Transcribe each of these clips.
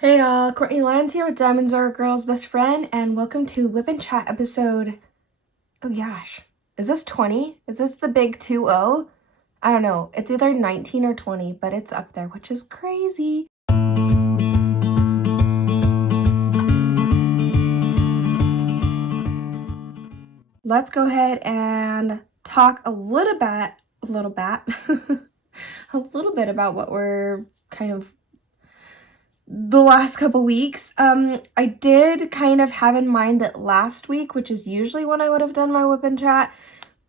Hey y'all, Courtney Lyons here with Diamonds Are a Girl's Best Friend, and welcome to WIP and Chat episode, oh gosh, is this 20? Is this the big 2-0? I don't know, it's either 19 or 20, but it's up there, which is crazy. Let's go ahead and talk a little bit about what we're kind of the last couple weeks. I did kind of have in mind that last week, which is usually when I would have done my WIP and Chat,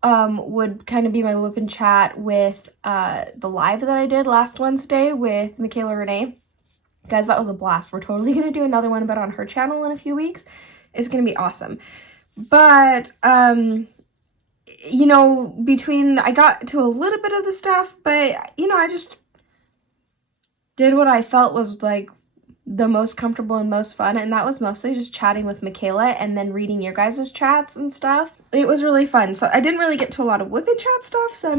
would kind of be my WIP and Chat with the live that I did last Wednesday with Michaela Renee. Guys, that was a blast. We're totally going to do another one, but on her channel in a few weeks. It's going to be awesome. But, you know, I got to a little bit of the stuff, but, you know, I just did what I felt was like the most comfortable and most fun, and that was mostly just chatting with Michaela and then reading your guys' chats and stuff. It was really fun. So I didn't really get to a lot of WIP and Chat stuff, so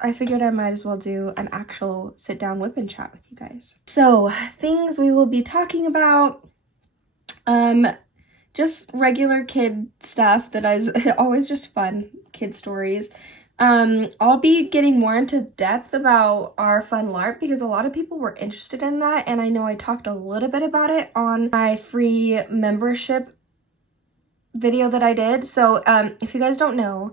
I figured I might as well do an actual sit down WIP and Chat with you guys. So things we will be talking about, just regular kid stuff that is always just fun, kid stories. I'll be getting more into depth about our fun LARP because a lot of people were interested in that, and I know I talked a little bit about it on my free membership video that I did. So if you guys don't know,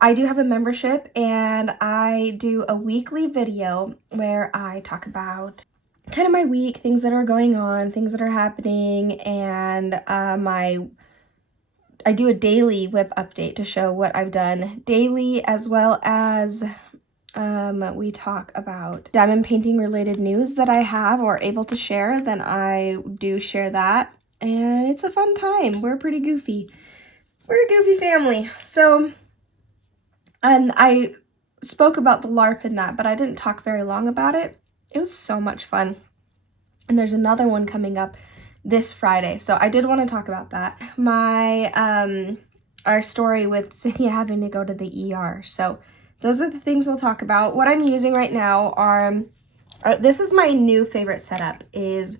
I do have a membership and I do a weekly video where I talk about kind of my week, things that are going on, things that are happening, and I do a daily WIP update to show what I've done daily, as well as we talk about diamond painting related news that I have or able to share. Then I do share that, and it's a fun time. We're pretty goofy. We're a goofy family. So, and I spoke about the LARP in that, but I didn't talk very long about it. It was so much fun. And there's another one coming up this Friday, so I did want to talk about that. Our story with Zinnia having to go to the ER. So those are the things we'll talk about. What I'm using right now are this is my new favorite setup, is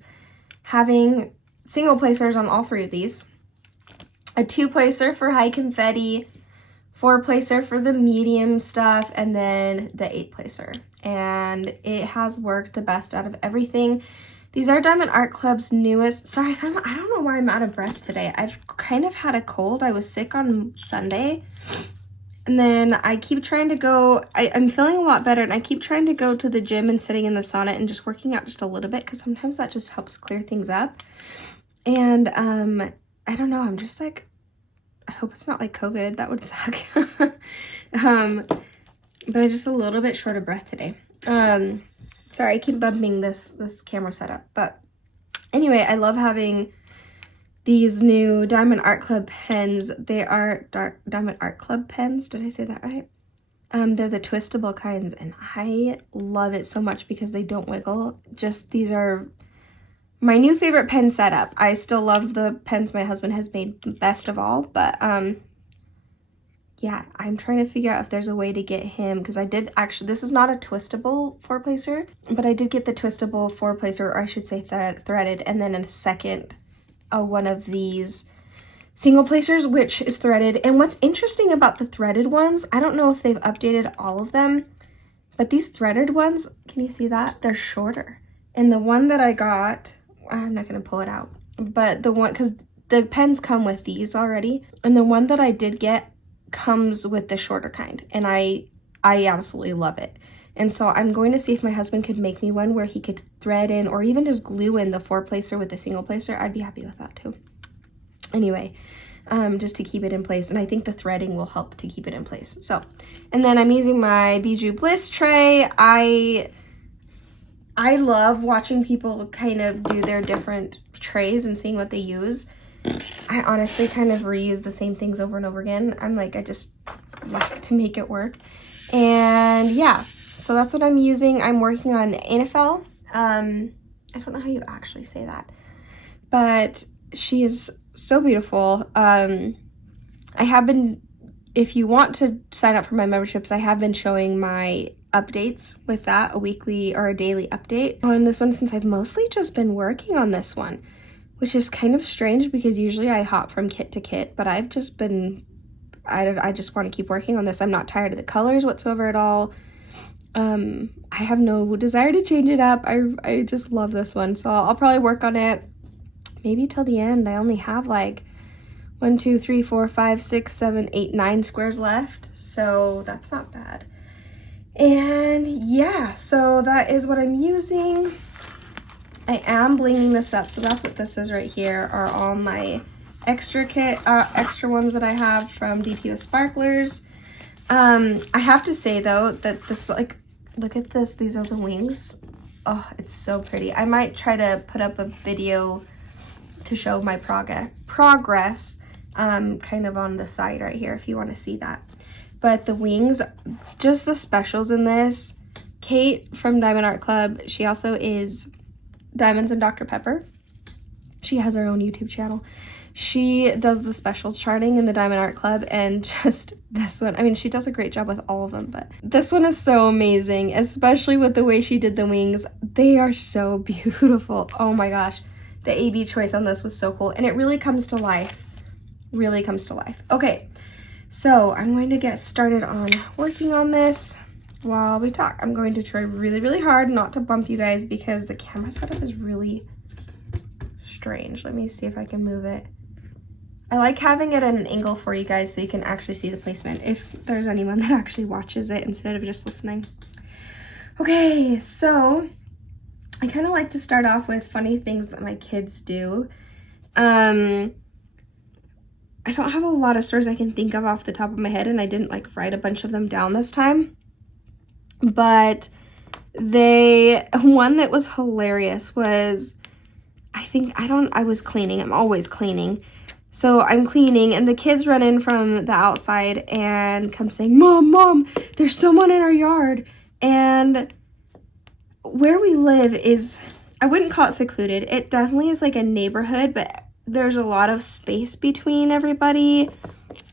having single placers on all three of these. A 2-placer for high confetti, 4-placer for the medium stuff, and then the 8-placer. And it has worked the best out of everything. These are Diamond Art Club's newest. Sorry, I don't know why I'm out of breath today. I've kind of had a cold. I was sick on Sunday. And then I keep trying to go. I'm feeling a lot better, and I keep trying to go to the gym and sitting in the sauna and just working out just a little bit, because sometimes that just helps clear things up. And I don't know. I'm just like, I hope it's not like COVID. That would suck. But I'm just a little bit short of breath today. Sorry, I keep bumping this camera setup. But anyway, I love having these new Diamond Art Club pens. They are Diamond Art Club pens. Did I say that right? They're the twistable kinds, and I love it so much because they don't wiggle. These are my new favorite pen setup. I still love the pens my husband has made best of all, but yeah, I'm trying to figure out if there's a way to get him, because I did actually, this is not a twistable 4-placer, but I did get the twistable 4-placer, or I should say threaded, and then a second one of these single placers, which is threaded. And what's interesting about the threaded ones, I don't know if they've updated all of them, but these threaded ones, can you see that? They're shorter. And the one that I got, I'm not going to pull it out, but the one, because the pens come with these already, and the one that I did get comes with the shorter kind, and I absolutely love it. And so I'm going to see if my husband could make me one where he could thread in or even just glue in the 4-placer with the single placer. I'd be happy with that too. Anyway, just to keep it in place, and I think the threading will help to keep it in place. So, and then I'm using my Bijou Bliss tray. I love watching people kind of do their different trays and seeing what they use. I honestly kind of reuse the same things over and over again. I just like to make it work. And yeah, so that's what I'm using. I'm working on Ainefel. I don't know how you actually say that, but she is so beautiful. I have been, if you want to sign up for my memberships, I have been showing my updates with that, a weekly or a daily update on this one, since I've mostly just been working on this one, which is kind of strange because usually I hop from kit to kit, but I've just been, I just want to keep working on this. I'm not tired of the colors whatsoever at all. I have no desire to change it up. I just love this one, so I'll probably work on it maybe till the end. I only have like 1, 2, 3, 4, 5, 6, 7, 8, 9 squares left, so that's not bad. And yeah, so that is what I'm using. I am blinging this up, so that's what this is right here, are all my extra ones that I have from DP with Sparklers. I have to say though that this, like, look at this, these are the wings. Oh, it's so pretty. I might try to put up a video to show my progress kind of on the side right here if you want to see that. But the wings, just the specials in this. Kate from Diamond Art Club, she also is Diamonds and Dr. Pepper. She has her own YouTube channel. She does the specials charting in the Diamond Art Club, and just this one, I mean, she does a great job with all of them, but this one is so amazing, especially with the way she did the wings. They are so beautiful. Oh my gosh. The AB choice on this was so cool, and it really comes to life. Really comes to life. Okay, so I'm going to get started on working on this while we talk. I'm going to try really, really hard not to bump you guys because the camera setup is really strange. Let me see if I can move it. I like having it at an angle for you guys so you can actually see the placement if there's anyone that actually watches it instead of just listening. Okay, so I kind of like to start off with funny things that my kids do. I don't have a lot of stories I can think of off the top of my head, and I didn't like write a bunch of them down this time. But one that was hilarious was, I was cleaning. I'm always cleaning. So I'm cleaning, and the kids run in from the outside and come saying, Mom, there's someone in our yard. And where we live is, I wouldn't call it secluded. It definitely is like a neighborhood, but there's a lot of space between everybody.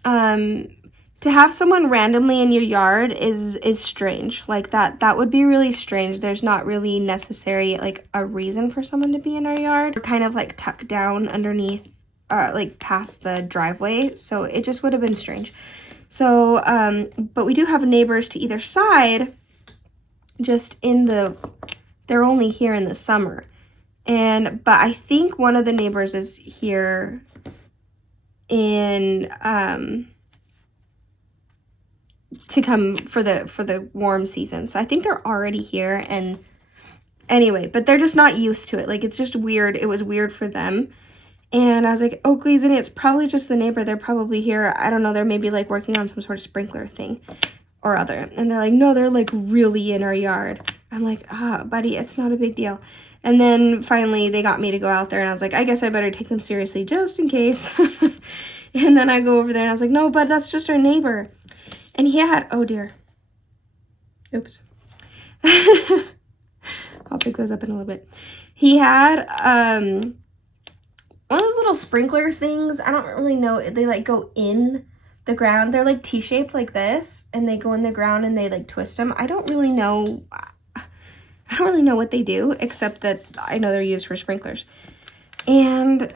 To have someone randomly in your yard is strange. Like that would be really strange. There's not really necessary like a reason for someone to be in our yard. We're kind of like tucked down underneath, like past the driveway, so it just would have been strange. So, but we do have neighbors to either side, just they're only here in the summer. But I think one of the neighbors is here in, to come for the warm season. So I think they're already here, and anyway, but they're just not used to it. Like, it's just weird. It was weird for them. And I was like, Oakley's in it. It's probably just the neighbor. They're probably here. I don't know. They're maybe like working on some sort of sprinkler thing or other. And they're like, no, they're like really in our yard. I'm like, buddy, it's not a big deal. And then finally they got me to go out there, and I was like, I guess I better take them seriously just in case. And then I go over there and I was like, no, bud, that's just our neighbor. And he had, oh dear. Oops. I'll pick those up in a little bit. He had, one of those little sprinkler things. I don't really know. They like go in the ground. They're like T-shaped like this, and they go in the ground and they like twist them. I don't really know what they do, except that I know they're used for sprinklers. And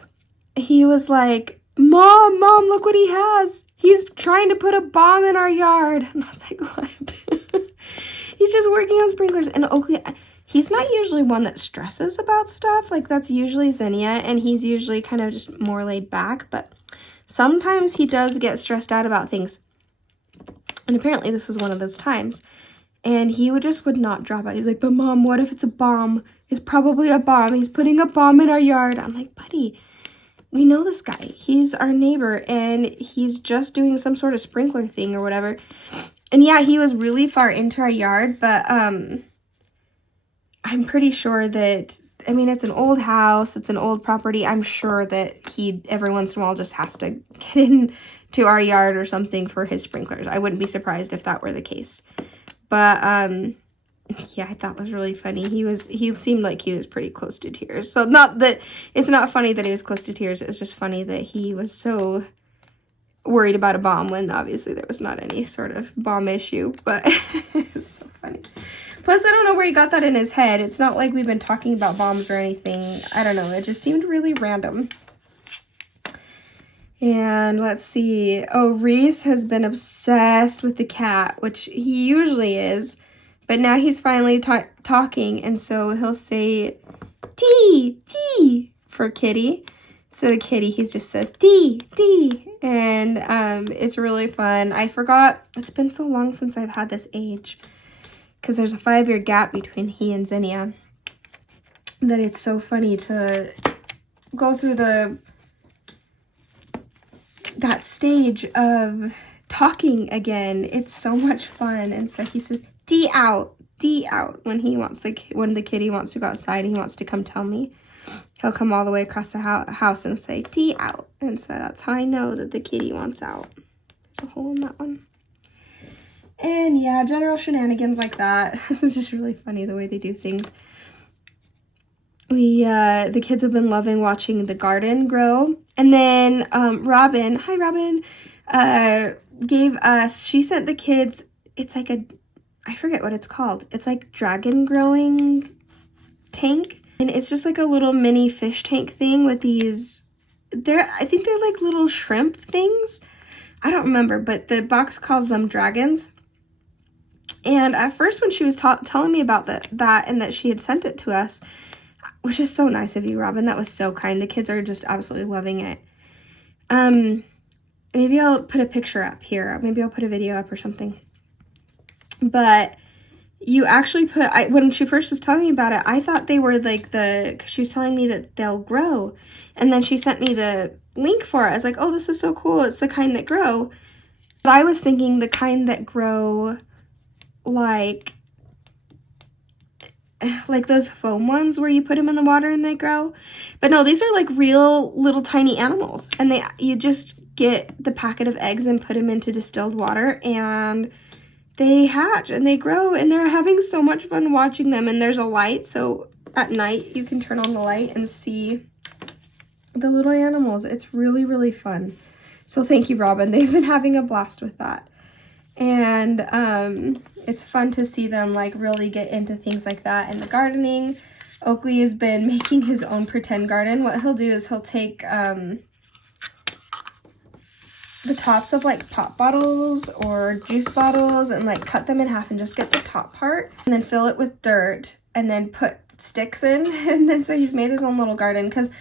he was like, Mom, look what he has. He's trying to put a bomb in our yard. And I was like, what? He's just working on sprinklers. And Oakley, he's not usually one that stresses about stuff. Like, that's usually Zinnia, and he's usually kind of just more laid back. But sometimes he does get stressed out about things. And apparently this was one of those times. And he would not drop out. He's like, but Mom, what if it's a bomb? It's probably a bomb. He's putting a bomb in our yard. I'm like, buddy, we know this guy. He's our neighbor, and he's just doing some sort of sprinkler thing or whatever. And yeah, he was really far into our yard, but I'm pretty sure that, I mean, it's an old house, it's an old property. I'm sure that he every once in a while just has to get into our yard or something for his sprinklers. I wouldn't be surprised if that were the case. But yeah, I thought it was really funny. He seemed like he was pretty close to tears. So not that, it's not funny that he was close to tears. It's just funny that he was so worried about a bomb when obviously there was not any sort of bomb issue, but it's so funny. Plus, I don't know where he got that in his head. It's not like we've been talking about bombs or anything. I don't know. It just seemed really random. And let's see. Oh, Reese has been obsessed with the cat, which he usually is. But now he's finally talking, and so he'll say, T, T, for kitty. So the kitty, he just says, D, D. And it's really fun. I forgot, it's been so long since I've had this age, because there's a 5-year gap between he and Zinnia, that it's so funny to go through that stage of talking again. It's so much fun. And so he says, D out, when the kitty wants to go outside and he wants to come tell me. He'll come all the way across the house and say, D out. And so that's how I know that the kitty wants out. There's a hole in that one. And yeah, general shenanigans like that. This is just really funny the way they do things. The kids have been loving watching the garden grow. And then Robin, hi Robin, she sent the kids, it's like I forget what it's called. It's like dragon growing tank. And it's just like a little mini fish tank thing with these, I think they're like little shrimp things. I don't remember, but the box calls them dragons. And at first when she was telling me about that and that she had sent it to us, which is so nice of you, Robin. That was so kind. The kids are just absolutely loving it. Maybe I'll put a picture up here. Maybe I'll put a video up or something. But you actually when she first was telling me about it, I thought they were like because she was telling me that they'll grow. And then she sent me the link for it. I was like, oh, this is so cool. It's the kind that grow. But I was thinking the kind that grow like those foam ones where you put them in the water and they grow. But no, these are like real little tiny animals. And you just get the packet of eggs and put them into distilled water and they hatch and they grow, and they're having so much fun watching them. And there's a light, so at night you can turn on the light and see the little animals. It's really, really fun. So thank you, Robin. They've been having a blast with that. And it's fun to see them like really get into things like that. And the gardening, Oakley has been making his own pretend garden. What he'll do is he'll take the tops of like pop bottles or juice bottles and like cut them in half and just get the top part and then fill it with dirt and then put sticks in. And then so he's made his own little garden because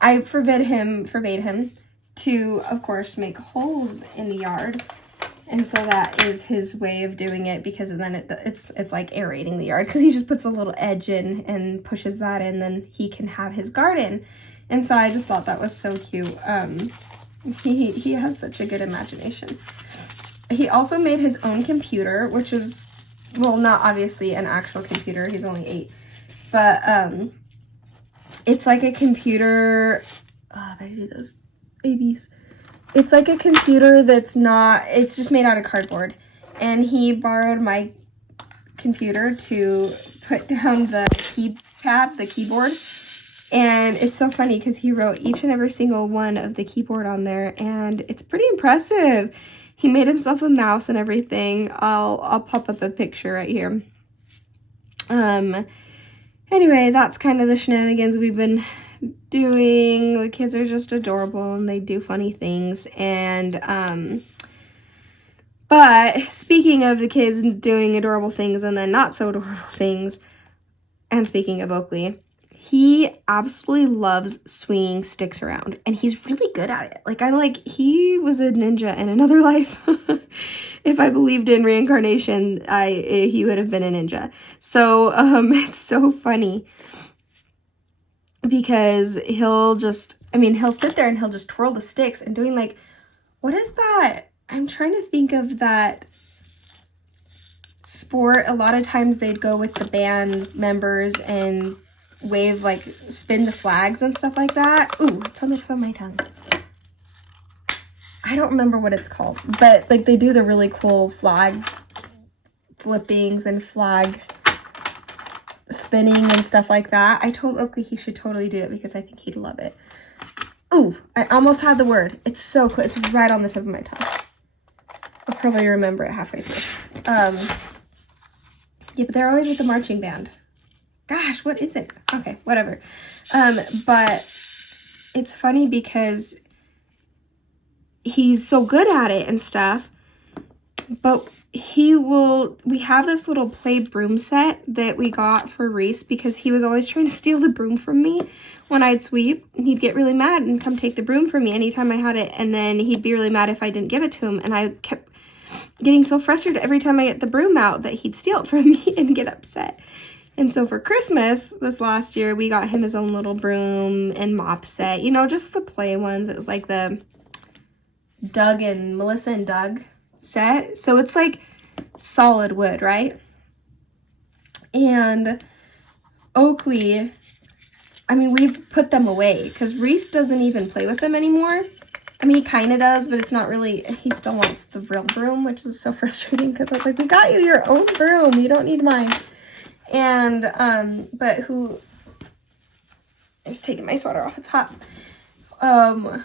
I forbade him to, of course, make holes in the yard. And so that is his way of doing it, because then it's like aerating the yard, because he just puts a little edge in and pushes that in, then he can have his garden. And so I just thought that was so cute. He has such a good imagination. He also made his own computer, which is, well, not obviously an actual computer. He's only 8. But it's like a computer. Oh, I do those babies. It's like a computer that's not, it's just made out of cardboard. And he borrowed my computer to put down the keypad, the keyboard. And it's so funny because he wrote each and every single one of the keyboard on there. And it's pretty impressive. He made himself a mouse and everything. I'll pop up a picture right here. Anyway, that's kind of the shenanigans we've been doing. The kids are just adorable and they do funny things. And but speaking of the kids doing adorable things and then not so adorable things, and speaking of Oakley, he absolutely loves swinging sticks around, and he's really good at it. Like, I'm like, he was a ninja in another life. If I believed in reincarnation, he would have been a ninja. So it's so funny because he'll sit there and he'll just twirl the sticks and doing like, what is that? I'm trying to think of that sport. A lot of times they'd go with the band members and wave, like, spin the flags and stuff like that. Ooh, it's on the tip of my tongue. I don't remember what it's called, but like they do the really cool flag flippings and flag spinning and stuff like that. I told Oakley he should totally do it because I think he'd love it. Ooh, I almost had the word. It's so close. It's right on the tip of my tongue. I'll probably remember it halfway through. Yeah, but they're always with the marching band. Gosh, what is it? Okay, whatever. But it's funny because he's so good at it and stuff, but we have this little play broom set that we got for Reese because he was always trying to steal the broom from me when I'd sweep. He'd get really mad and come take the broom from me anytime I had it, and then he'd be really mad if I didn't give it to him, and I kept getting so frustrated every time I get the broom out that he'd steal it from me and get upset. And so for Christmas this last year, we got him his own little broom and mop set, you know, just the play ones. It was like the Melissa and Doug set. So it's like solid wood, right? And Oakley, I mean, we've put them away because Reese doesn't even play with them anymore. I mean, he kind of does, but it's not really, he still wants the real broom, which is so frustrating because I was like, we got you your own broom. You don't need mine. And, but I'm just taking my sweater off. It's hot. But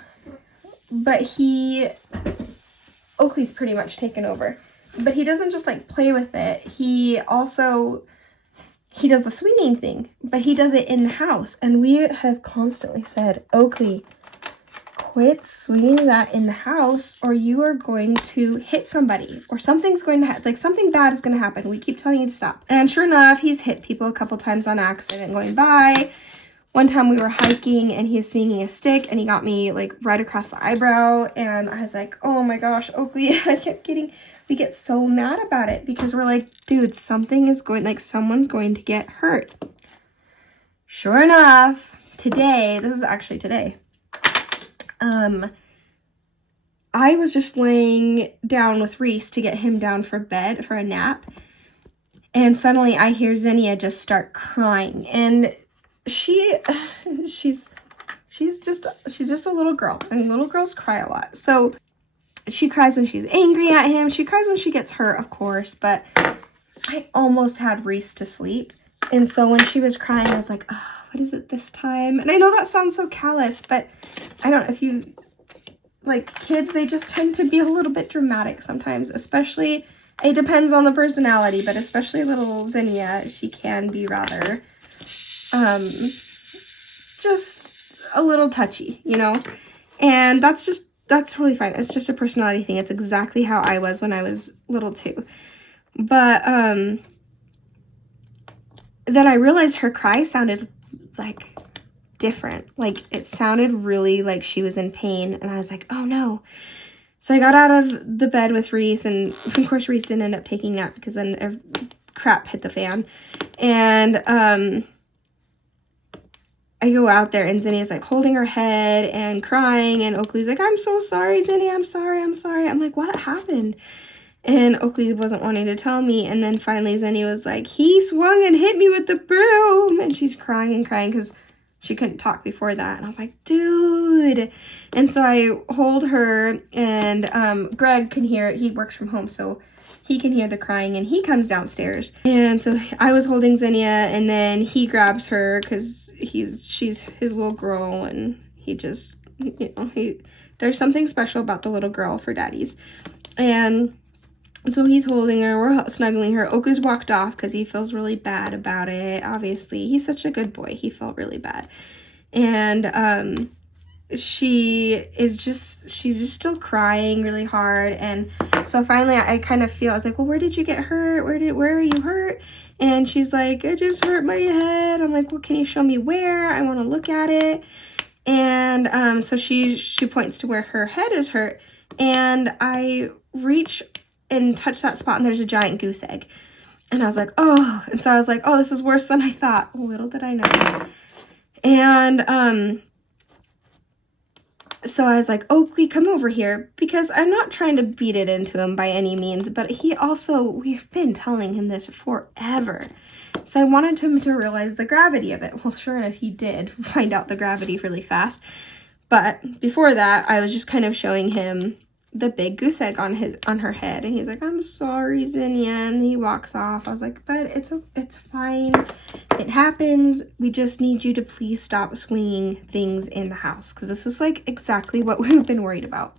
Oakley's pretty much taken over. But he doesn't just like play with it. He does the swinging thing, but he does it in the house. And we have constantly said, Oakley, quit swinging that in the house or you are going to hit somebody or something's going to happen. Like something bad is going to happen. We keep telling you to stop. And sure enough, he's hit people a couple times on accident going by. One time we were hiking and he was swinging a stick and he got me like right across the eyebrow. And I was like, oh my gosh, Oakley, we get so mad about it because we're like, dude, someone's going to get hurt. Sure enough, this is actually today. I was just laying down with Reese to get him down for bed for a nap. And suddenly I hear Zinnia just start crying. And she's just a little girl, and little girls cry a lot. So she cries when she's angry at him. She cries when she gets hurt, of course, but I almost had Reese to sleep. And so when she was crying, I was like, oh, what is it this time? And I know that sounds so callous, but I don't know if you, like, kids, they just tend to be a little bit dramatic sometimes, especially, it depends on the personality, but especially little Zinnia, she can be rather, just a little touchy, you know? And that's totally fine. It's just a personality thing. It's exactly how I was when I was little too. But, then I realized her cry sounded like different. Like it sounded really like she was in pain. And I was like, oh no. So I got out of the bed with Reese, and of course Reese didn't end up taking a nap because then crap hit the fan. And I go out there and Zinnia's like holding her head and crying, and Oakley's like, I'm so sorry, Zinnia, I'm sorry. I'm like, what happened? And Oakley wasn't wanting to tell me. And then finally Zinnia was like, he swung and hit me with the broom. And she's crying and crying because she couldn't talk before that. And I was like, dude. And so I hold her, and Greg can hear it. He works from home, so he can hear the crying, and he comes downstairs. And so I was holding Zinnia, and then he grabs her because she's his little girl, and he just, you know, there's something special about the little girl for daddies. And so he's holding her, we're snuggling her. Oakley's walked off because he feels really bad about it. Obviously, he's such a good boy. He felt really bad. And she's just still crying really hard. And so finally I kind of feel, I was like, well, where did you get hurt? Where are you hurt? And she's like, I just hurt my head. I'm like, well, can you show me where? I want to look at it. And so she points to where her head is hurt. And I reach and touch that spot, and there's a giant goose egg. And I was like, oh. And so I was like, oh, this is worse than I thought. Little did I know. And so I was like, Oakley, come over here, because I'm not trying to beat it into him by any means, but we've been telling him this forever. So I wanted him to realize the gravity of it. Well, sure enough, he did find out the gravity really fast. But before that, I was just kind of showing him the big goose egg on her head, and he's like, I'm sorry, Zinnia, and he walks off. I was like, but it's fine. it happens. We just need you to please stop swinging things in the house, because this is like exactly what we've been worried about.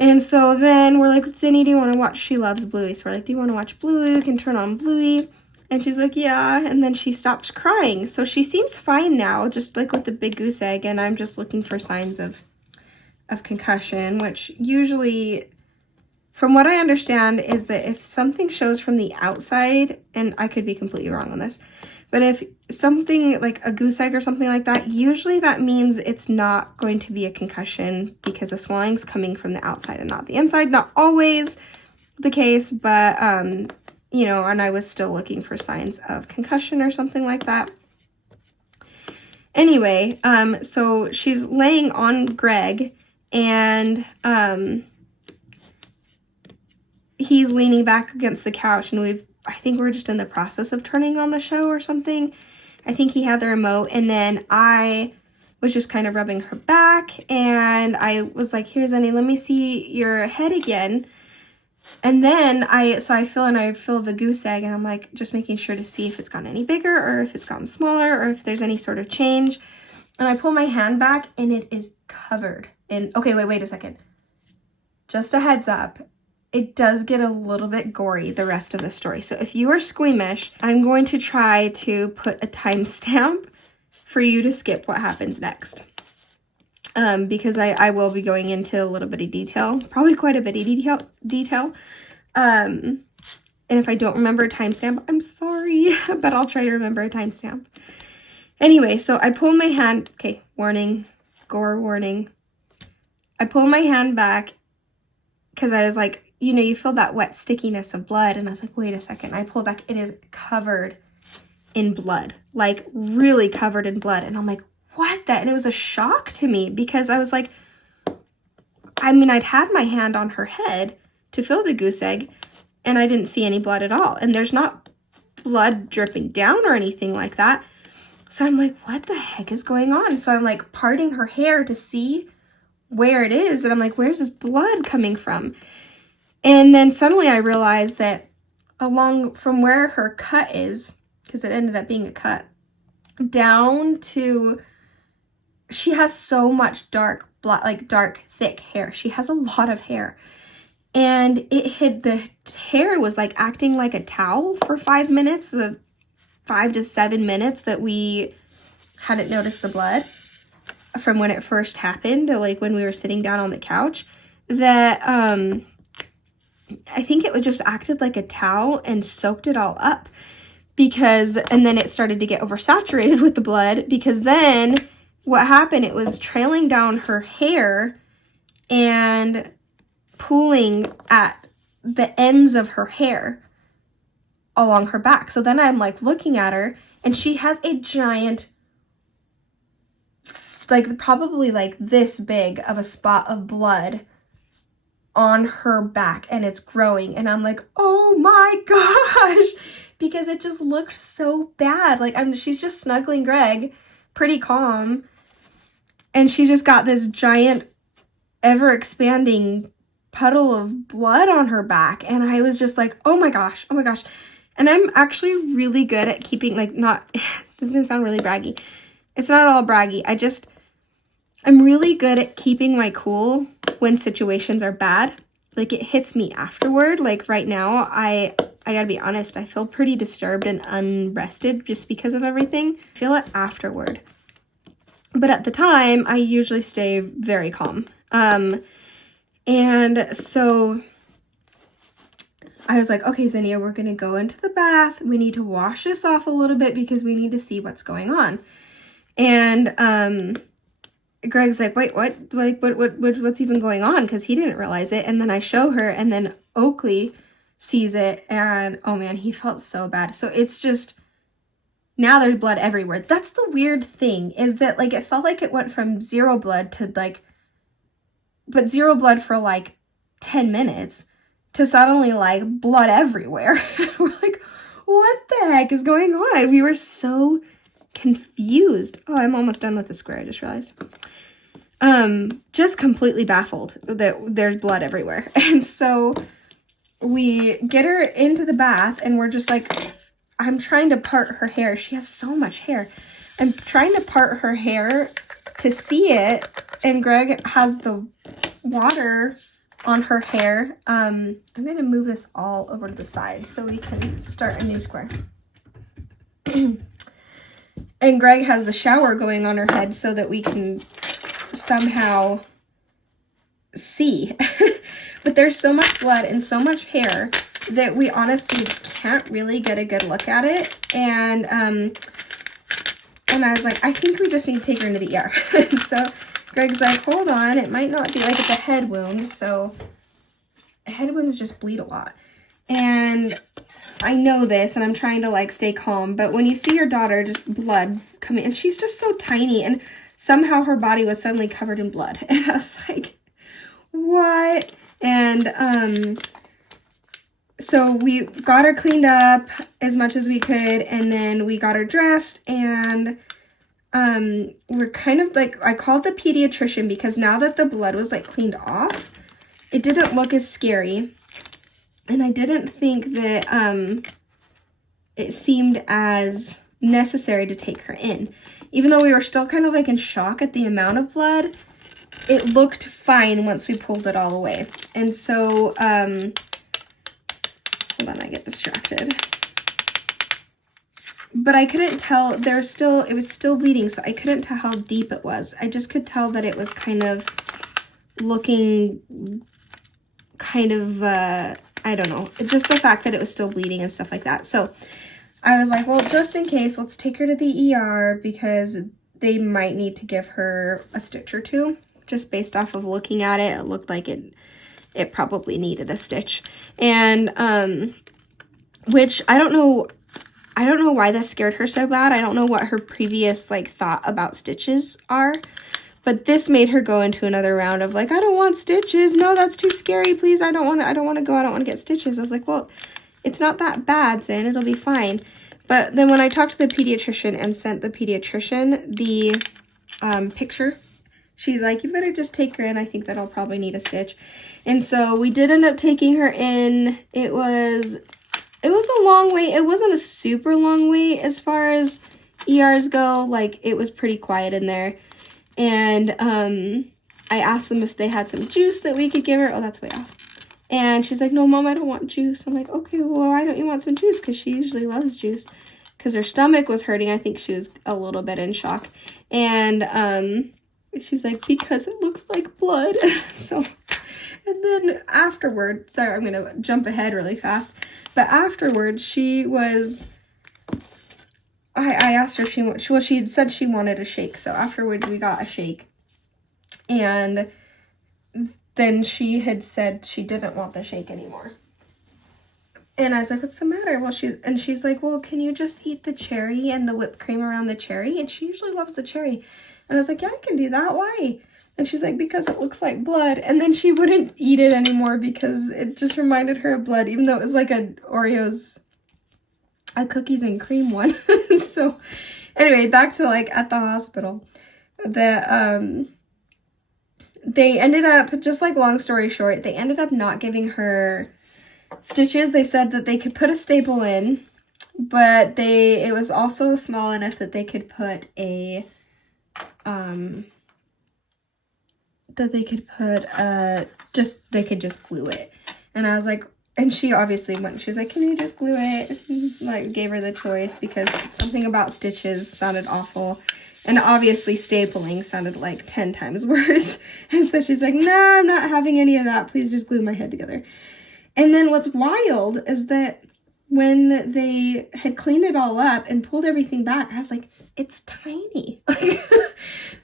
And so then we're like, Zinnia, do you want to watch? She loves Bluey. So we're like, do you want to watch Bluey? We can turn on Bluey. And she's like, yeah. And then she stops crying. So she seems fine now, just like with the big goose egg. And I'm just looking for signs of concussion, which usually, from what I understand, is that if something shows from the outside, and I could be completely wrong on this, but if something like a goose egg or something like that, usually that means it's not going to be a concussion because the swelling's coming from the outside and not the inside. Not always the case, but, you know, and I was still looking for signs of concussion or something like that. Anyway, so she's laying on Greg, and he's leaning back against the couch, and I think we're just in the process of turning on the show or something. I think he had the remote, and then I was just kind of rubbing her back, and I was like, here, Zenny, let me see your head again. And then I feel the goose egg, and I'm like, just making sure to see if it's gotten any bigger or if it's gotten smaller or if there's any sort of change. And I pull my hand back, and it is covered in, okay, wait a second. Just a heads up. It does get a little bit gory, the rest of the story. So if you are squeamish, I'm going to try to put a timestamp for you to skip what happens next. Because I will be going into a little bit of detail, probably quite a bit of detail. And if I don't remember a timestamp, I'm sorry, but I'll try to remember a timestamp. Anyway, so I pull my hand, okay, warning, gore warning. I pull my hand back because I was like, you know, you feel that wet stickiness of blood. And I was like, wait a second. I pull back. It is covered in blood, like really covered in blood. And I'm like, what the? And it was a shock to me because I was like, I mean, I'd had my hand on her head to feel the goose egg, and I didn't see any blood at all. And there's not blood dripping down or anything like that. So I'm like, what the heck is going on? So I'm like parting her hair to see where it is. And I'm like, where's this blood coming from? And then suddenly I realized that along from where her cut is, because it ended up being a cut, down to, she has so much dark, dark, thick hair. She has a lot of hair. And the hair was like acting like a towel for 5 minutes, the 5 to 7 minutes that we hadn't noticed the blood from when it first happened to like when we were sitting down on the couch, that I think it just acted like a towel and soaked it all up and then it started to get oversaturated with the blood, because then what happened, it was trailing down her hair and pooling at the ends of her hair along her back. So then I'm like looking at her, and she has a giant, like probably like this big of a spot of blood on her back, and it's growing. And I'm like, oh my gosh, because it just looked so bad. Like she's just snuggling Greg, pretty calm, and she just got this giant, ever expanding puddle of blood on her back. And I was just like, oh my gosh. And I'm actually really good at keeping, like, not, this is gonna sound really braggy. It's not all braggy. I'm really good at keeping my cool when situations are bad. Like, it hits me afterward. Like right now, I gotta be honest, I feel pretty disturbed and unrested just because of everything. I feel it afterward. But at the time, I usually stay very calm. And so I was like, okay, Zinnia, we're going to go into the bath. We need to wash this off a little bit because we need to see what's going on. And Greg's like, wait, what? Like, what's even going on? Because he didn't realize it. And then I show her, and then Oakley sees it, and oh man, he felt so bad. So it's just, now there's blood everywhere. That's the weird thing, is that like it felt like it went from zero blood to like, but zero blood for like 10 minutes to suddenly like blood everywhere. We're like, what the heck is going on? We were so confused. Oh, I'm almost done with the square, I just realized. Just completely baffled that there's blood everywhere. And so we get her into the bath, and we're just like, I'm trying to part her hair. She has so much hair. I'm trying to part her hair to see it, and Greg has the water on her hair. I'm going to move this all over to the side so we can start a new square. And Greg has the shower going on her head so that we can somehow see. But there's so much blood and so much hair that we honestly can't really get a good look at it. And I was like, I think we just need to take her into the ER. So Greg's like, hold on, it might not be like it's a head wound. So head wounds just bleed a lot. And I know this, and I'm trying to like stay calm, but when you see your daughter just blood coming, and she's just so tiny, and somehow her body was suddenly covered in blood. And I was like, what? And so we got her cleaned up as much as we could, and then we got her dressed, and we're kind of like, I called the pediatrician because now that the blood was like cleaned off, it didn't look as scary. And I didn't think that it seemed as necessary to take her in. Even though we were still kind of like in shock at the amount of blood, it looked fine once we pulled it all away. And so, hold on, I get distracted. But I couldn't tell, it was still bleeding, so I couldn't tell how deep it was. I just could tell that it was kind of looking kind of, I don't know, just the fact that it was still bleeding and stuff like that. So I was like, well, just in case, let's take her to the ER because they might need to give her a stitch or two. Just based off of looking at it, it looked like it probably needed a stitch. And, which I don't know why that scared her so bad. I don't know what her previous like thought about stitches are. But this made her go into another round of like, I don't want stitches. No, that's too scary. Please, I don't want to go. I don't want to get stitches. I was like, well, it's not that bad, Zin. It'll be fine. But then when I talked to the pediatrician and sent the pediatrician the picture, she's like, you better just take her in. I think that I'll probably need a stitch. And so we did end up taking her in. It was a long wait. It wasn't a super long wait as far as ERs go. Like, it was pretty quiet in there. And I asked them if they had some juice that we could give her. Oh, that's way off. And she's like, no, Mom, I don't want juice. I'm like, okay, well, why don't you want some juice? Because she usually loves juice. Because her stomach was hurting. I think she was a little bit in shock. And she's like, because it looks like blood. So, and then afterward, sorry, I'm going to jump ahead really fast. But afterward, she was... I asked her if she had said she wanted a shake. So afterwards we got a shake. And then she had said she didn't want the shake anymore. And I was like, what's the matter? Well, she's like, well, can you just eat the cherry and the whipped cream around the cherry? And she usually loves the cherry. And I was like, yeah, I can do that. Why? And she's like, because it looks like blood. And then she wouldn't eat it anymore because it just reminded her of blood, even though it was like a cookies and cream one. So anyway, back to like at the hospital, they ended up, just like long story short, they ended up not giving her stitches. They said that they could put a staple in, but it was also small enough that they could put they could just glue it. And I was like, and she obviously went, she was like, can you just glue it? Like, gave her the choice because something about stitches sounded awful. And obviously stapling sounded like 10 times worse. And so she's like, no, I'm not having any of that. Please just glue my head together. And then what's wild is that when they had cleaned it all up and pulled everything back, I was like, it's tiny. I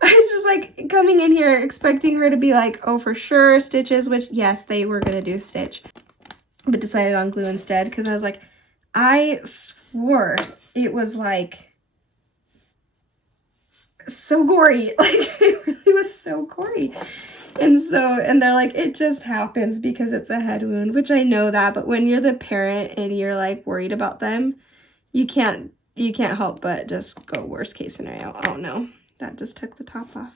was just like coming in here expecting her to be like, oh, for sure, stitches, which yes, they were going to do stitch, but decided on glue instead. Because I was like, I swore it was like so gory. Like, it really was so gory. And they're like, it just happens because it's a head wound, which I know that, but when you're the parent and you're like worried about them, you can't help but just go worst case scenario. Oh no, that just took the top off.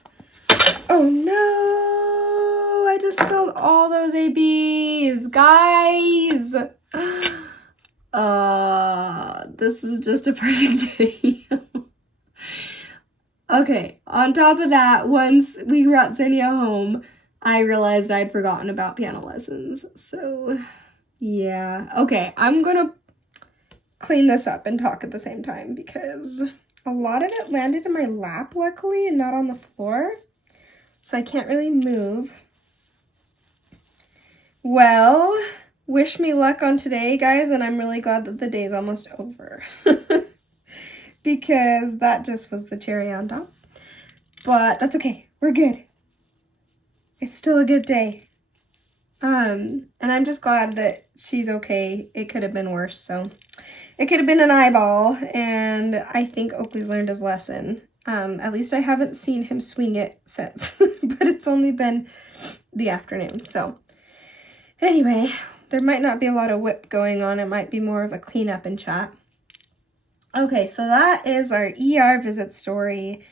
Oh no, I just spilled all those ABs, guys. This is just a perfect video. Okay, on top of that, once we brought Zinnia home, I realized I'd forgotten about piano lessons. So, yeah. Okay, I'm gonna clean this up and talk at the same time because a lot of it landed in my lap, luckily, and not on the floor. So I can't really move. Well, wish me luck on today, guys, and I'm really glad that the day's almost over. Because that just was the cherry on top. But that's okay. We're good. It's still a good day. And I'm just glad that she's okay. It could have been worse, so it could have been an eyeball, and I think Oakley's learned his lesson. At least I haven't seen him swing it since, but it's only been the afternoon, so anyway, there might not be a lot of WIP going on. It might be more of a cleanup and chat. Okay, so that is our ER visit story.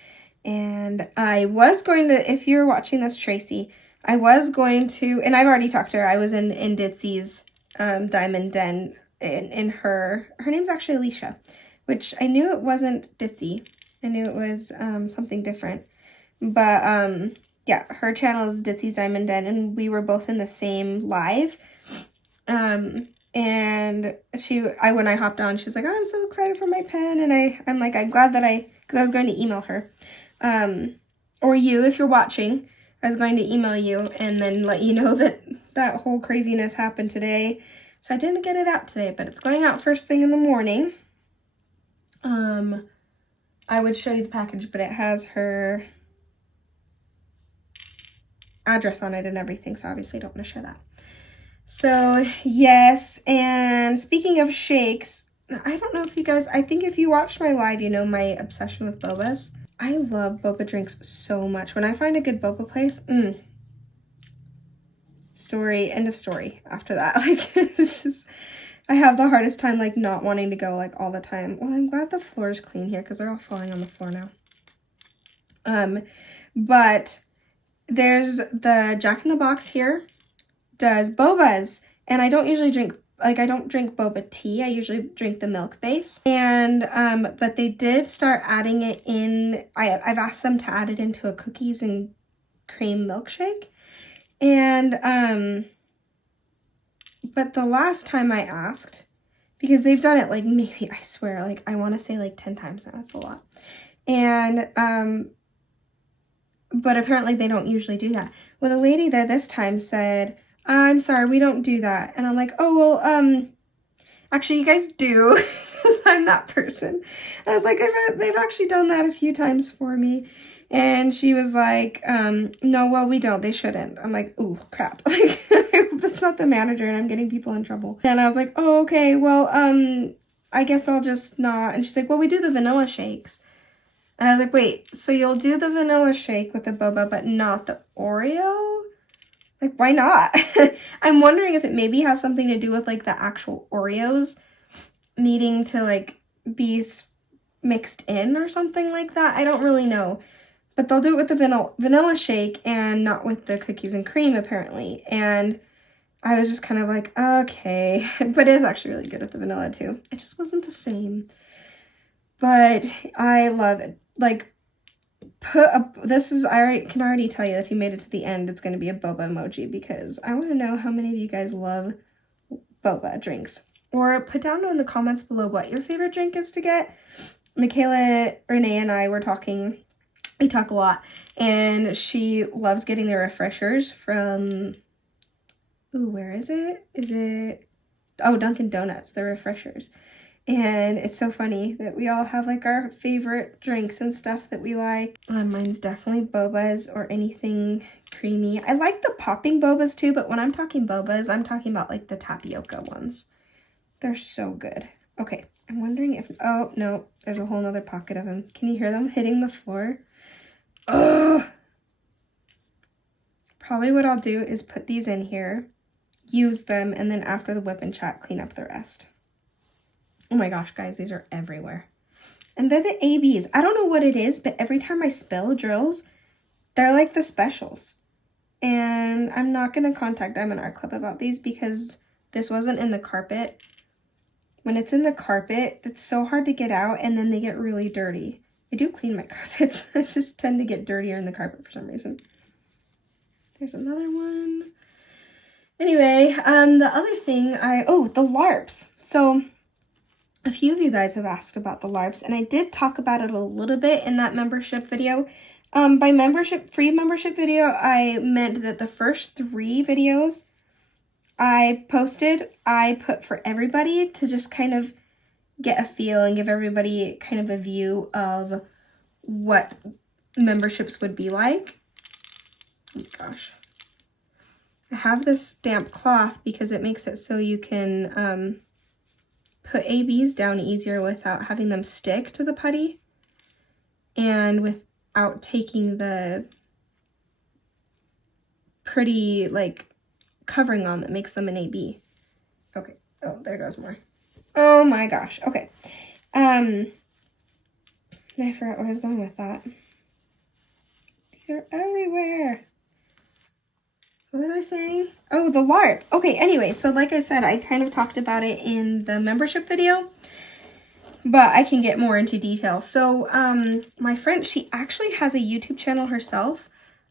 And I was going to, if you're watching this, Tracy, I was going to, and I've already talked to her. I was in Ditsy's Diamond Den in her name's actually Alicia, which I knew it wasn't Ditsy. I knew it was something different. But yeah, her channel is Ditsy's Diamond Den, and we were both in the same live. And when I hopped on, she's like, oh, I'm so excited for my pen. And I'm like, I'm glad that because I was going to email her. Or you, if you're watching, I was going to email you and then let you know that whole craziness happened today. So I didn't get it out today, but it's going out first thing in the morning. I would show you the package, but it has her address on it and everything, so obviously I don't want to share that. So, yes, and speaking of shakes, I don't know if you guys, I think if you watched my live, you know my obsession with bobas. I love boba drinks so much. When I find a good boba place, story, end of story after that. Like, it's just, I have the hardest time, like, not wanting to go, like, all the time. Well, I'm glad the floor is clean here because they're all falling on the floor now. But there's the Jack in the Box here does bobas, and I don't usually drink, like, I don't drink boba tea. I usually drink the milk base. And, but they did start adding it in, I've asked them to add it into a cookies and cream milkshake. And, but the last time I asked, because they've done it, like, maybe, I swear, like, I want to say, like, 10 times now. That's a lot. And, but apparently they don't usually do that. Well, the lady there this time said, I'm sorry, we don't do that. And I'm like, oh, well, actually, you guys do, because I'm that person. And I was like, they've actually done that a few times for me. And she was like, no, well, we don't. They shouldn't. I'm like, ooh, crap. Like, I hope that's not the manager and I'm getting people in trouble. And I was like, oh, okay, well, I guess I'll just not. And she's like, well, we do the vanilla shakes. And I was like, wait, so you'll do the vanilla shake with the boba, but not the Oreo? Like, why not? I'm wondering if it maybe has something to do with, like, the actual Oreos needing to, like, be mixed in or something like that. I don't really know. But they'll do it with the vanilla shake and not with the cookies and cream, apparently. And I was just kind of like, okay. But it is actually really good with the vanilla, too. It just wasn't the same. But I love it. Like, I can already tell you if you made it to the end, it's going to be a boba emoji, because I want to know how many of you guys love boba drinks. Or put down in the comments below what your favorite drink is to get. Michaela, Renee, and I were talking. We talk a lot, and she loves getting the refreshers from, ooh, where is it? Oh, Dunkin' Donuts, the refreshers. And it's so funny that we all have, like, our favorite drinks and stuff that we like. Mine's definitely bobas or anything creamy. I like the popping bobas too, but when I'm talking bobas, I'm talking about, like, the tapioca ones. They're so good. Okay, I'm wondering if, oh, no, there's a whole nother pocket of them. Can you hear them hitting the floor? Ugh! Probably what I'll do is put these in here, use them, and then after the WIP and Chat, clean up the rest. Oh my gosh, guys, these are everywhere. And they're the ABs. I don't know what it is, but every time I spill drills, they're like the specials. And I'm not going to contact Diamond Art Club about these because this wasn't in the carpet. when it's in the carpet, it's so hard to get out, and then they get really dirty. I do clean my carpets. I just tend to get dirtier in the carpet for some reason. There's another one. Anyway, the other thing the LARPs. So a few of you guys have asked about the LARPs, and I did talk about it a little bit in that membership video. By free membership video, I meant that the first 3 videos I posted, I put for everybody to just kind of get a feel and give everybody kind of a view of what memberships would be like. Oh my gosh. I have this damp cloth because it makes it so you can put ABs down easier without having them stick to the putty and without taking the pretty like covering on that makes them an AB. Okay. Oh, there goes more. Oh my gosh. Okay. I forgot where I was going with that. These are everywhere. What was I saying? Oh, the LARP. Okay, anyway, so like I said, I kind of talked about it in the membership video, but I can get more into detail. So, my friend, she actually has a YouTube channel herself.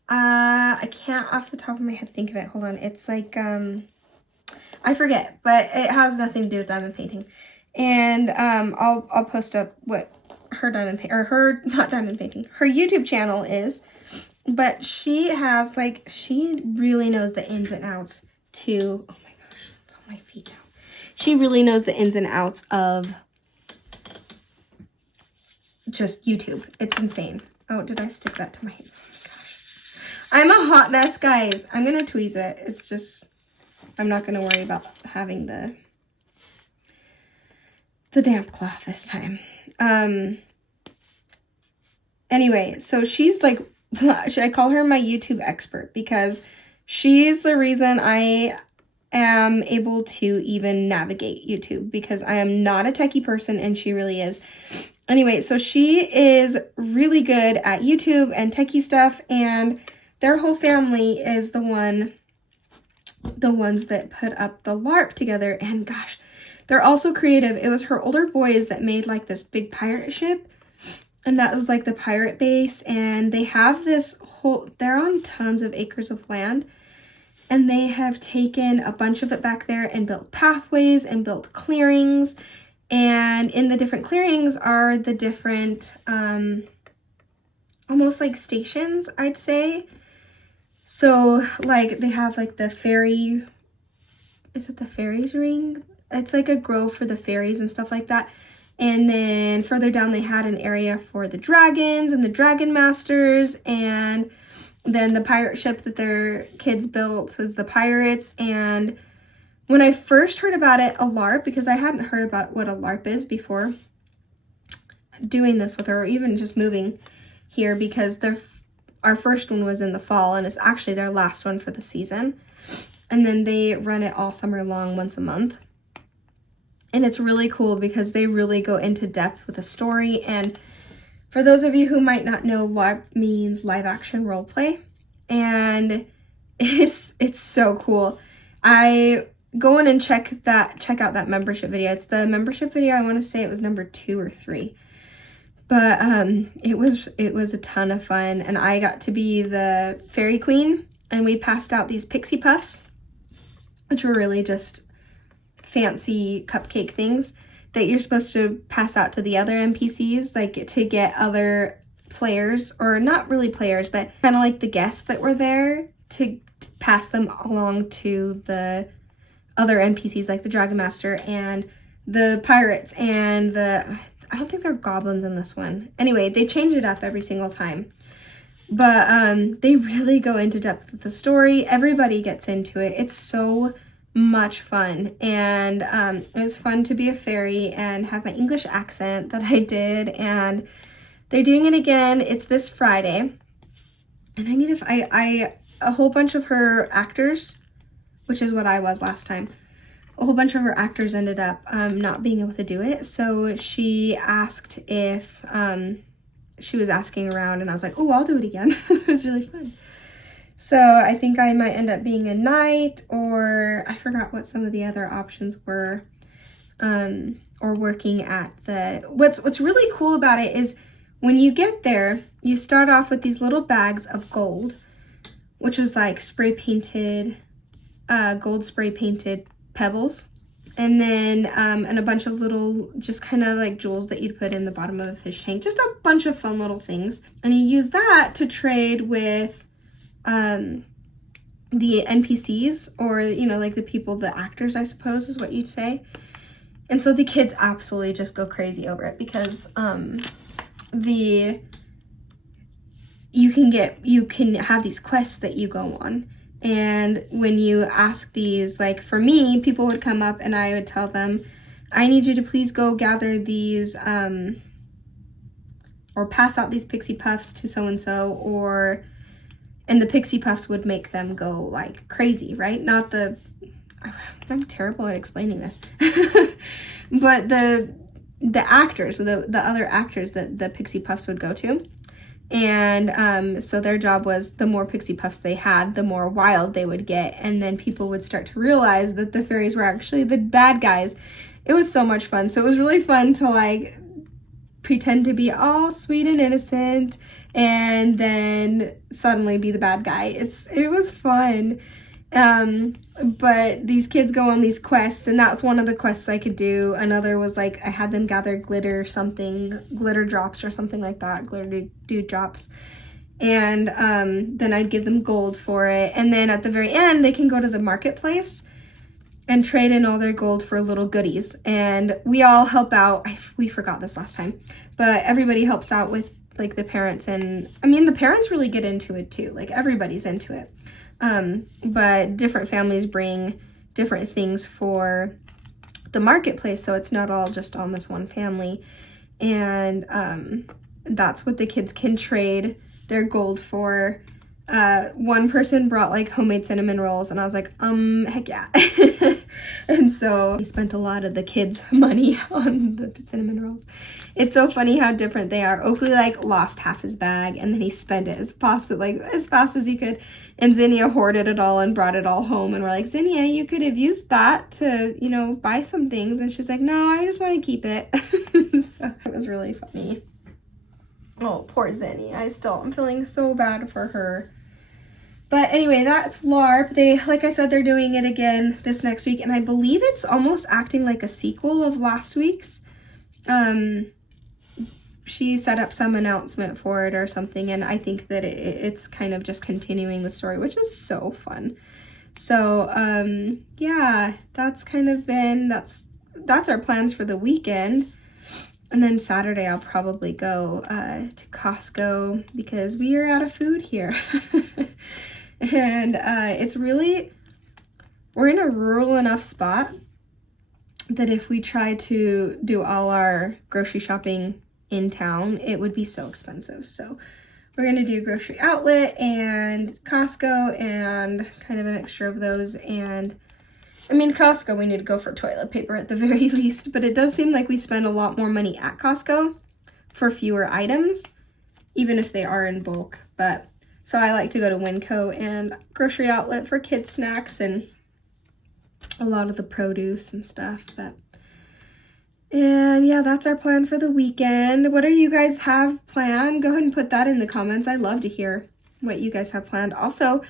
I can't off the top of my head think of it. Hold on. It's like, I forget, but it has nothing to do with diamond painting. And, I'll post up what her her YouTube channel is. But she has, like, she really knows the ins and outs to, oh my gosh, it's on my feet now. She really knows the ins and outs of just YouTube. It's insane. Oh, did I stick that to my, oh my gosh. I'm a hot mess, guys. I'm going to tweeze it. It's just, I'm not going to worry about having the damp cloth this time. Anyway, so she's like, I call her my YouTube expert because she's the reason I am able to even navigate YouTube because I am not a techie person and she really is. Anyway, so she is really good at YouTube and techie stuff, and their whole family is the ones that put up the LARP together, and gosh, they're also creative. It was her older boys that made like this big pirate ship. And that was like the pirate base, and they have this whole, they're on tons of acres of land, and they have taken a bunch of it back there and built pathways and built clearings, and in the different clearings are the different, almost like stations, I'd say. So like they have like the fairy, is it the fairies ring? It's like a grove for the fairies and stuff like that. And then further down, they had an area for the dragons and the dragon masters. And then the pirate ship that their kids built was the pirates. And when I first heard about it, a LARP, because I hadn't heard about what a LARP is before doing this with her, or even just moving here, because our first one was in the fall, and it's actually their last one for the season. And then they run it all summer long, once a month. And it's really cool because they really go into depth with the story. And for those of you who might not know, LARP means live action role play. And it's so cool. I go in and check out that membership video. It's the membership video, I want to say it was number 2 or 3. But it was a ton of fun, and I got to be the fairy queen, and we passed out these pixie puffs, which were really just fancy cupcake things that you're supposed to pass out to the other NPCs, like to get other players, or not really players, but kind of like the guests that were there, to pass them along to the other NPCs, like the Dragon Master and the pirates and I don't think they're goblins in this one. Anyway, they change it up every single time. But they really go into depth with the story. Everybody gets into it. It's so much fun, and it was fun to be a fairy and have my English accent that I did, and they're doing it again. It's this Friday, and I need a whole bunch of her actors, which is what I was last time. A whole bunch of her actors ended up not being able to do it, so she asked if she was asking around, and I was like, oh, I'll do it again. It was really fun. So I think I might end up being a knight, or I forgot what some of the other options were. or working at the, what's really cool about it is when you get there, you start off with these little bags of gold, which was like spray painted, gold spray painted pebbles. And then, and a bunch of little, just kind of like jewels that you'd put in the bottom of a fish tank. Just a bunch of fun little things. And you use that to trade with the NPCs, or, you know, like the people, the actors, I suppose is what you'd say. And so the kids absolutely just go crazy over it because you can have these quests that you go on. And when you ask these, like for me, people would come up and I would tell them, I need you to please go gather these, or pass out these pixie puffs to so-and-so, and the pixie puffs would make them go like crazy, right? I'm terrible at explaining this, but the actors, the other actors that the pixie puffs would go to. And so their job was, the more pixie puffs they had, the more wild they would get. And then people would start to realize that the fairies were actually the bad guys. It was so much fun. So it was really fun to like pretend to be all sweet and innocent and then suddenly be the bad guy. It was fun. But these kids go on these quests, and that's one of the quests I could do. Another was like, I had them gather glitter drops or something like that, glitter dew drops. And then I'd give them gold for it. And then at the very end, they can go to the marketplace and trade in all their gold for little goodies. And we all help out. We forgot this last time, but everybody helps out with like the parents. And I mean, the parents really get into it too. Like everybody's into it. But different families bring different things for the marketplace, so it's not all just on this one family. And that's what the kids can trade their gold for. One person brought like homemade cinnamon rolls, and I was like, heck yeah. And so we spent a lot of the kids' money on the cinnamon rolls. It's so funny how different they are. Oakley like lost half his bag, and then he spent it as fast as he could. And Zinnia hoarded it all and brought it all home. And we're like, Zinnia, you could have used that to, you know, buy some things. And she's like, no, I just want to keep it. So it was really funny. Oh, poor Zinnia. I'm feeling so bad for her. But anyway, that's LARP. Like I said, they're doing it again this next week. And I believe it's almost acting like a sequel of last week's. She set up some announcement for it or something. And I think that it's kind of just continuing the story, which is so fun. So, yeah, that's kind of been, that's our plans for the weekend. And then Saturday, I'll probably go to Costco because we are out of food here. And it's really, we're in a rural enough spot that if we try to do all our grocery shopping in town, it would be so expensive. So we're going to do grocery outlet and Costco and kind of a mixture of those. And I mean, Costco, we need to go for toilet paper at the very least, but it does seem like we spend a lot more money at Costco for fewer items, even if they are in bulk. But so I like to go to Winco and grocery outlet for kids snacks and a lot of the produce and stuff. And yeah, that's our plan for the weekend. What do you guys have planned? Go ahead and put that in the comments. I'd love to hear what you guys have planned. Also,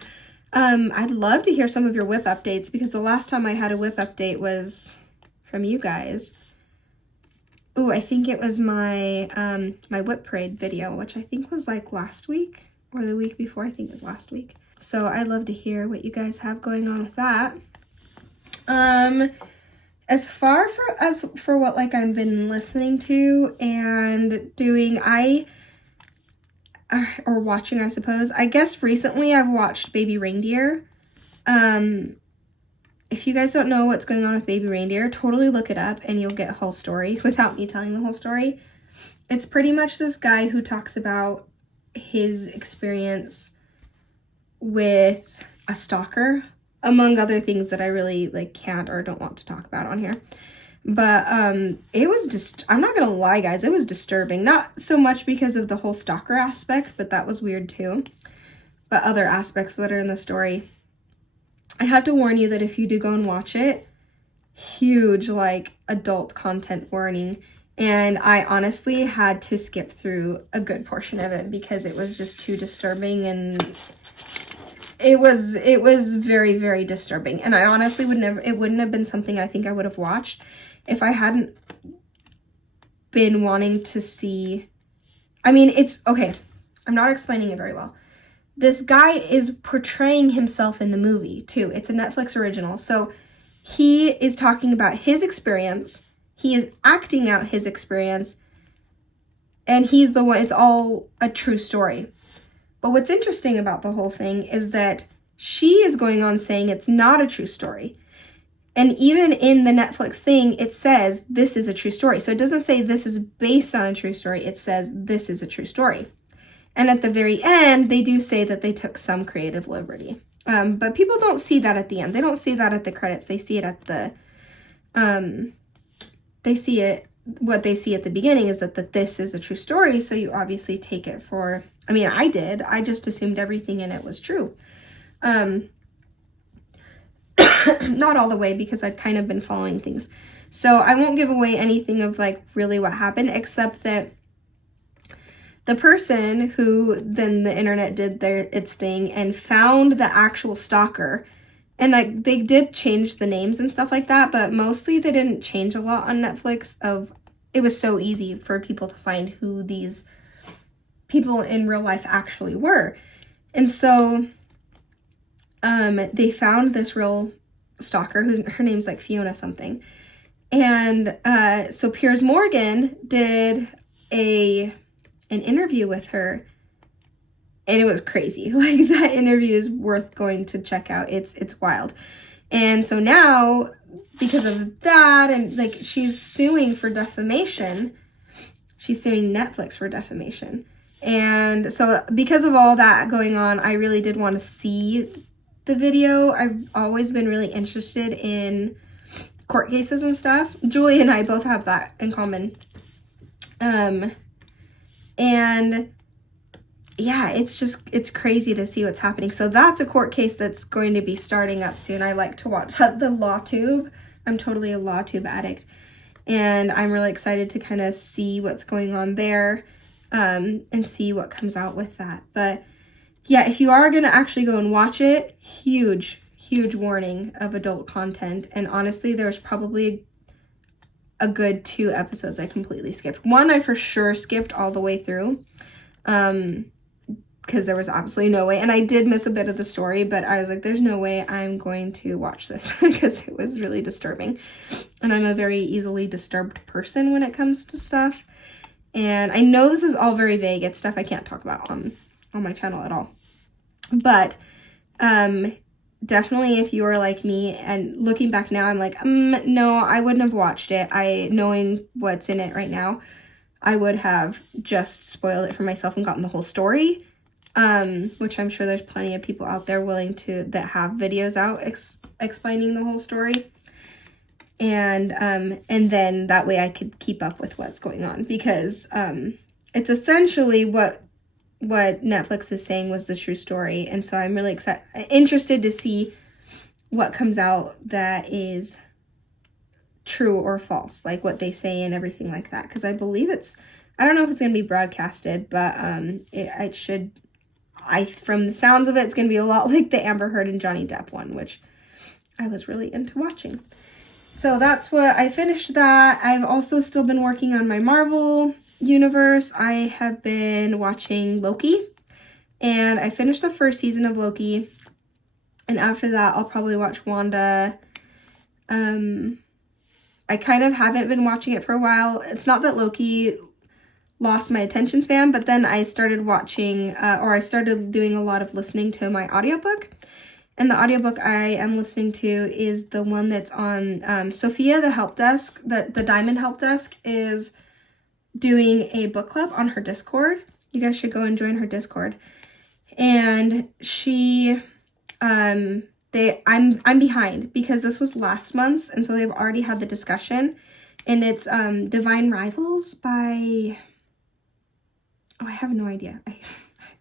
I'd love to hear some of your WIP updates, because the last time I had a WIP update was from you guys. Oh, I think it was my my WIP parade video, which I think was like last week or the week before. I think it was last week. So I'd love to hear what you guys have going on with that. As far for what like I've been listening to and doing, or watching, I suppose. I guess recently I've watched Baby Reindeer. If you guys don't know what's going on with Baby Reindeer, totally look it up and you'll get a whole story without me telling the whole story. It's pretty much this guy who talks about his experience with a stalker, among other things that I really like can't or don't want to talk about on here. But it was just, I'm not gonna lie guys, it was disturbing. Not so much because of the whole stalker aspect, but that was weird too. But other aspects that are in the story. I have to warn you that if you do go and watch it, huge, like, adult content warning. And I honestly had to skip through a good portion of it because it was just too disturbing, and it was very, very disturbing. And I honestly it wouldn't have been something I think I would have watched if I hadn't been wanting to see. I mean, it's okay. I'm not explaining it very well. This guy is portraying himself in the movie too. It's a Netflix original. So he is talking about his experience. He is acting out his experience. And he's the one, it's all a true story. But what's interesting about the whole thing is that she is going on saying it's not a true story. And even in the Netflix thing, it says this is a true story. So it doesn't say this is based on a true story. It says this is a true story. And at the very end, they do say that they took some creative liberty. But people don't see that at the end. They don't see that at the credits. They see it at the, what they see at the beginning is that this is a true story. So you obviously take it for, I mean, I did. I just assumed everything in it was true. Not all the way, because I'd kind of been following things. So I won't give away anything of like really what happened, except that the person who then the internet did its thing and found the actual stalker, and like they did change the names and stuff like that, but mostly they didn't change a lot on Netflix. It was so easy for people to find who these people in real life actually were. And so they found this real stalker, her name's like Fiona something. And so Piers Morgan did an interview with her, and it was crazy. Like, that interview is worth going to check out. It's wild. And so now, because of that, and like, she's suing for defamation. She's suing Netflix for defamation. And so because of all that going on, I really did want to see the video. I've always been really interested in court cases and stuff. Julie and I both have that in common. And yeah, it's crazy to see what's happening. So that's a court case that's going to be starting up soon. I like to watch the LawTube. I'm totally a LawTube addict. And I'm really excited to kind of see what's going on there, and see what comes out with that. But yeah, if you are going to actually go and watch it, huge warning of adult content. And honestly, there's probably a good 2 episodes I completely skipped. One I for sure skipped all the way through, because there was absolutely no way. And I did miss a bit of the story, but I was like, there's no way I'm going to watch this because it was really disturbing. And I'm a very easily disturbed person when it comes to stuff. And I know this is all very vague. It's stuff I can't talk about on my channel at all. But definitely, if you are like me, and looking back now, I'm like, no, I wouldn't have watched it. Knowing what's in it right now, I would have just spoiled it for myself and gotten the whole story. Which I'm sure there's plenty of people out there that have videos out explaining the whole story. And then that way I could keep up with what's going on, because it's essentially what Netflix is saying was the true story. And so I'm really interested to see what comes out that is true or false, like what they say and everything like that. Because I believe I don't know if it's going to be broadcasted, but from the sounds of it, it's going to be a lot like the Amber Heard and Johnny Depp one, which I was really into watching. So that's what I finished that. I've also still been working on my Marvel universe. I have been watching Loki, and I finished the first season of Loki, and after that I'll probably watch Wanda. I kind of haven't been watching it for a while. It's not that Loki lost my attention span, but then I started watching, I started doing a lot of listening to my audiobook. And the audiobook I am listening to is the one that's on Sophia, the help desk, the Diamond help desk, is doing a book club on her Discord. You guys should go and join her Discord. And she, I'm behind because this was last month's, and so they've already had the discussion. And it's Divine Rivals by, I have no idea. I'm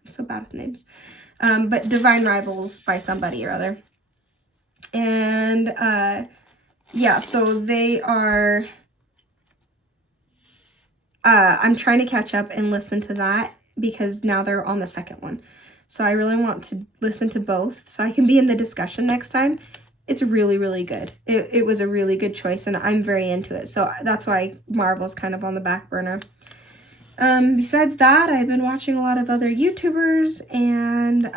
so bad with names. But Divine Rivals by somebody or other. And yeah, so they are, I'm trying to catch up and listen to that because now they're on the second one. So I really want to listen to both so I can be in the discussion next time. It's really, really good. It was a really good choice and I'm very into it. So that's why Marvel's kind of on the back burner. Besides that, I've been watching a lot of other YouTubers and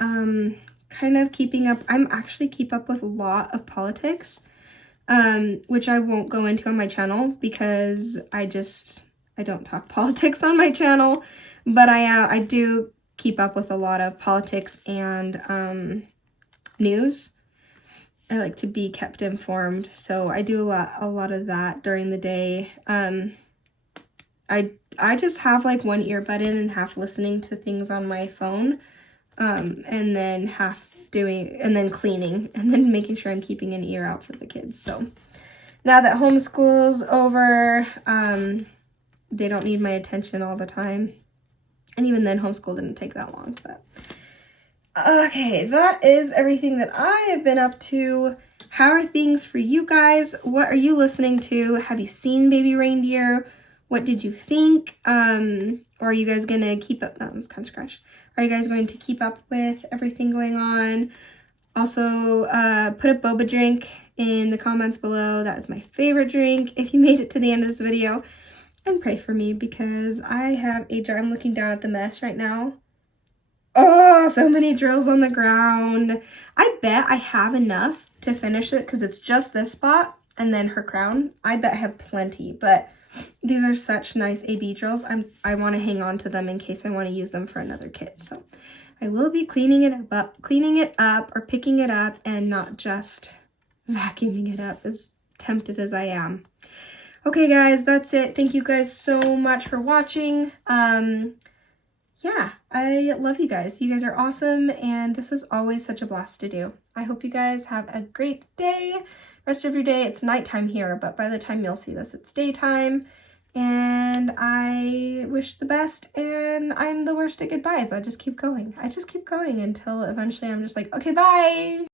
kind of keeping up. I'm actually keep up with a lot of politics, which I won't go into on my channel because I don't talk politics on my channel, but I do keep up with a lot of politics and news. I like to be kept informed, so I do a lot of that during the day. I just have like one earbud in and half listening to things on my phone, and then cleaning, and then making sure I'm keeping an ear out for the kids. So now that homeschool's over, they don't need my attention all the time. And even then, homeschool didn't take that long, but okay, that is everything that I have been up to. How are things for you guys? What are you listening to? Have you seen Baby Reindeer? What did you think? Or are you guys gonna keep up? That one's kind of scratched. Are you guys going to keep up with everything going on? Also, put a boba drink in the comments below. That is my favorite drink. If you made it to the end of this video, and pray for me because I have a jar. I'm looking down at the mess right now. Oh, so many drills on the ground. I bet I have enough to finish it because it's just this spot and then her crown. I bet I have plenty, but these are such nice AB drills. I want to hang on to them in case I want to use them for another kit. So I will be cleaning it up or picking it up and not just vacuuming it up, as tempted as I am. Okay, guys, that's it. Thank you guys so much for watching. Yeah, I love you guys. You guys are awesome, and this is always such a blast to do. I hope you guys have a great day. Rest of your day. It's nighttime here, but by the time you'll see this, it's daytime. And I wish the best, and I'm the worst at goodbyes. I just keep going. I just keep going until eventually I'm just like, okay, bye.